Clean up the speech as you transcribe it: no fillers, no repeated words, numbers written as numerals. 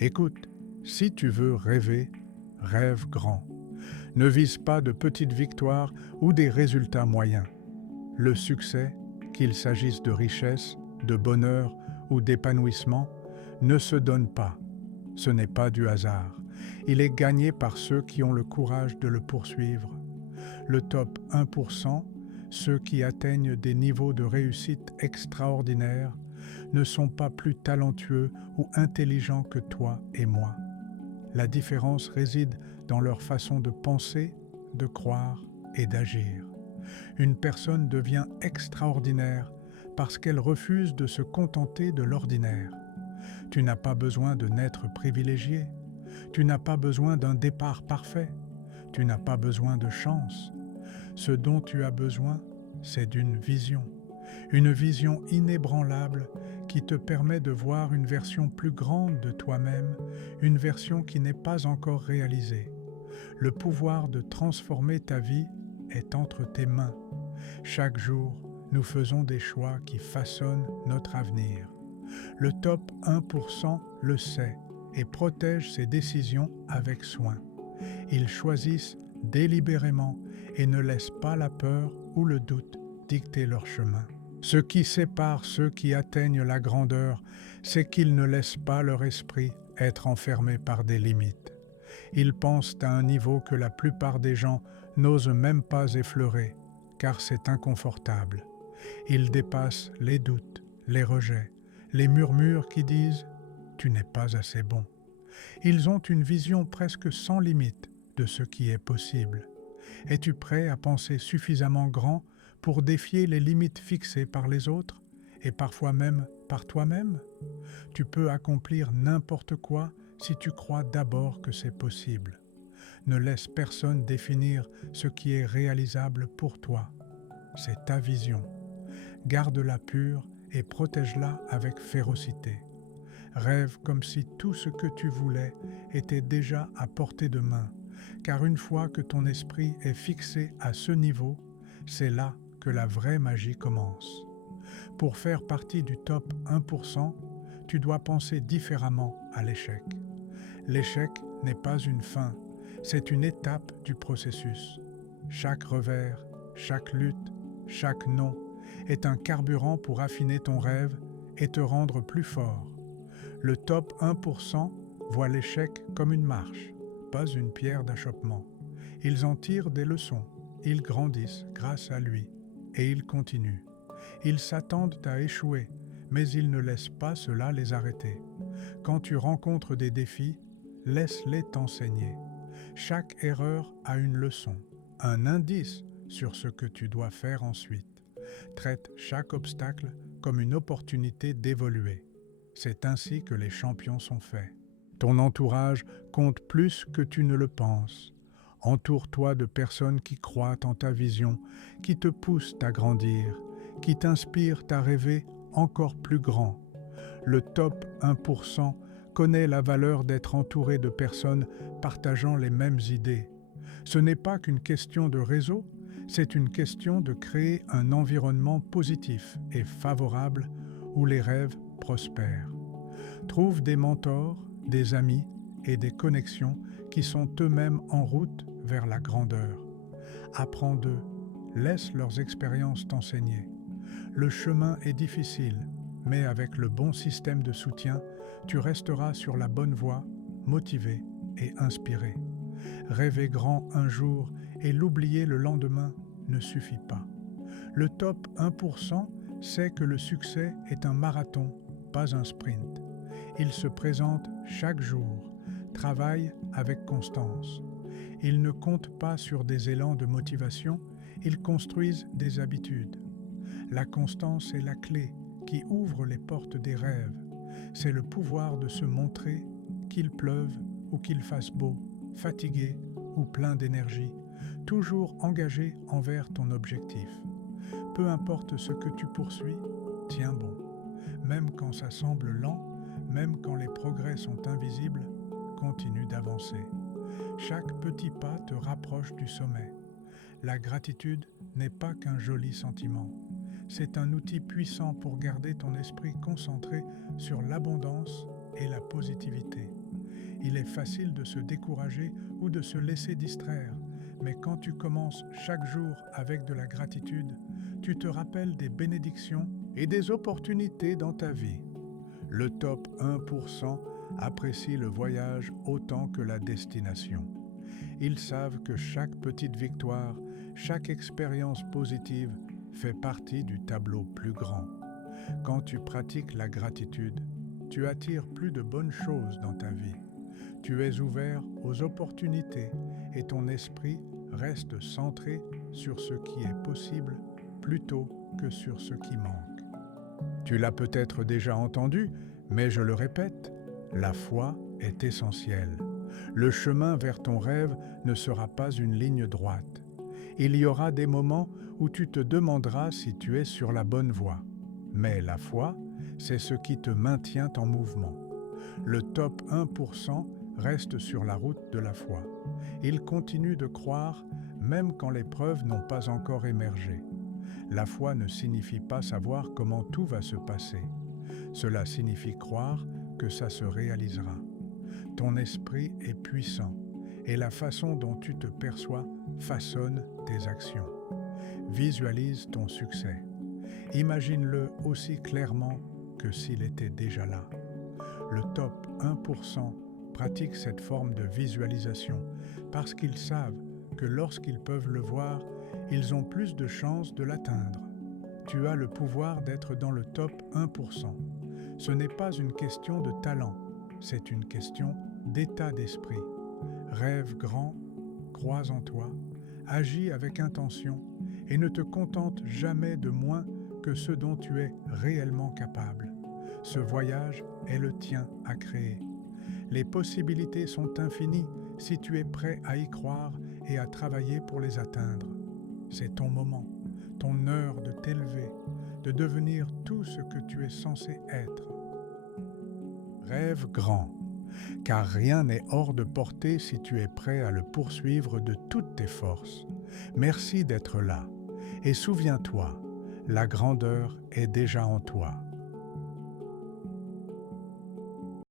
Écoute, si tu veux rêver, rêve grand. Ne vise pas de petites victoires ou des résultats moyens. Le succès, qu'il s'agisse de richesse, de bonheur ou d'épanouissement, ne se donne pas. Ce n'est pas du hasard. Il est gagné par ceux qui ont le courage de le poursuivre. Le top 1%, ceux qui atteignent des niveaux de réussite extraordinaires, ne sont pas plus talentueux ou intelligents que toi et moi. La différence réside dans leur façon de penser, de croire et d'agir. Une personne devient extraordinaire parce qu'elle refuse de se contenter de l'ordinaire. Tu n'as pas besoin de naître privilégié. Tu n'as pas besoin d'un départ parfait. Tu n'as pas besoin de chance. Ce dont tu as besoin, c'est d'une vision. Une vision inébranlable qui te permet de voir une version plus grande de toi-même, une version qui n'est pas encore réalisée. Le pouvoir de transformer ta vie est entre tes mains. Chaque jour, nous faisons des choix qui façonnent notre avenir. Le top 1% le sait et protège ses décisions avec soin. Ils choisissent délibérément et ne laissent pas la peur ou le doute dicter leur chemin. Ce qui sépare ceux qui atteignent la grandeur, c'est qu'ils ne laissent pas leur esprit être enfermé par des limites. Ils pensent à un niveau que la plupart des gens n'osent même pas effleurer, car c'est inconfortable. Ils dépassent les doutes, les rejets, les murmures qui disent « tu n'es pas assez bon ». Ils ont une vision presque sans limite de ce qui est possible. Es-tu prêt à penser suffisamment grand pour défier les limites fixées par les autres et parfois même par toi-même? Tu peux accomplir n'importe quoi si tu crois d'abord que c'est possible. Ne laisse personne définir ce qui est réalisable pour toi. C'est ta vision. Garde-la pure et protège-la avec férocité. Rêve comme si tout ce que tu voulais était déjà à portée de main, car une fois que ton esprit est fixé à ce niveau, c'est là que la vraie magie commence. Pour faire partie du top 1%, tu dois penser différemment à l'échec. L'échec n'est pas une fin, c'est une étape du processus. Chaque revers, chaque lutte, chaque non est un carburant pour affiner ton rêve et te rendre plus fort. Le top 1% voit l'échec comme une marche, pas une pierre d'achoppement. Ils en tirent des leçons, ils grandissent grâce à lui, et ils continuent. Ils s'attendent à échouer, mais ils ne laissent pas cela les arrêter. Quand tu rencontres des défis, laisse-les t'enseigner. Chaque erreur a une leçon, un indice sur ce que tu dois faire ensuite. Traite chaque obstacle comme une opportunité d'évoluer. C'est ainsi que les champions sont faits. Ton entourage compte plus que tu ne le penses. Entoure-toi de personnes qui croient en ta vision, qui te poussent à grandir, qui t'inspirent à rêver encore plus grand. Le top 1% connaît la valeur d'être entouré de personnes partageant les mêmes idées. Ce n'est pas qu'une question de réseau, c'est une question de créer un environnement positif et favorable où les rêves prospèrent. Trouve des mentors, des amis et des connexions qui sont eux-mêmes en route vers la grandeur. Apprends d'eux, laisse leurs expériences t'enseigner. Le chemin est difficile, mais avec le bon système de soutien, tu resteras sur la bonne voie, motivé et inspiré. Rêver grand un jour et l'oublier le lendemain ne suffit pas. Le top 1% sait que le succès est un marathon, pas un sprint. Il se présente chaque jour, travaille avec constance. Ils ne comptent pas sur des élans de motivation, ils construisent des habitudes. La constance est la clé qui ouvre les portes des rêves. C'est le pouvoir de se montrer, qu'il pleuve ou qu'il fasse beau, fatigué ou plein d'énergie, toujours engagé envers ton objectif. Peu importe ce que tu poursuis, tiens bon. Même quand ça semble lent, même quand les progrès sont invisibles, continue d'avancer. Chaque petit pas te rapproche du sommet. La gratitude n'est pas qu'un joli sentiment. C'est un outil puissant pour garder ton esprit concentré sur l'abondance et la positivité. Il est facile de se décourager ou de se laisser distraire, mais quand tu commences chaque jour avec de la gratitude, tu te rappelles des bénédictions et des opportunités dans ta vie. Le top 1% apprécie le voyage autant que la destination. Ils savent que chaque petite victoire, chaque expérience positive fait partie du tableau plus grand. Quand tu pratiques la gratitude, tu attires plus de bonnes choses dans ta vie. Tu es ouvert aux opportunités et ton esprit reste centré sur ce qui est possible plutôt que sur ce qui manque. Tu l'as peut-être déjà entendu, mais je le répète, la foi est essentielle. Le chemin vers ton rêve ne sera pas une ligne droite. Il y aura des moments où tu te demanderas si tu es sur la bonne voie. Mais la foi, c'est ce qui te maintient en mouvement. Le top 1% reste sur la route de la foi. Il continue de croire même quand les preuves n'ont pas encore émergé. La foi ne signifie pas savoir comment tout va se passer. Cela signifie croire que ça se réalisera. Ton esprit est puissant et la façon dont tu te perçois façonne tes actions. Visualise ton succès. Imagine-le aussi clairement que s'il était déjà là. Le top 1% pratique cette forme de visualisation parce qu'ils savent que lorsqu'ils peuvent le voir, ils ont plus de chances de l'atteindre. Tu as le pouvoir d'être dans le top 1%. Ce n'est pas une question de talent, c'est une question d'état d'esprit. Rêve grand, crois en toi, agis avec intention et ne te contente jamais de moins que ce dont tu es réellement capable. Ce voyage est le tien à créer. Les possibilités sont infinies si tu es prêt à y croire et à travailler pour les atteindre. C'est ton moment, ton heure de t'élever, de devenir tout ce que tu es censé être. Rêve grand, car rien n'est hors de portée si tu es prêt à le poursuivre de toutes tes forces. Merci d'être là, et souviens-toi, la grandeur est déjà en toi.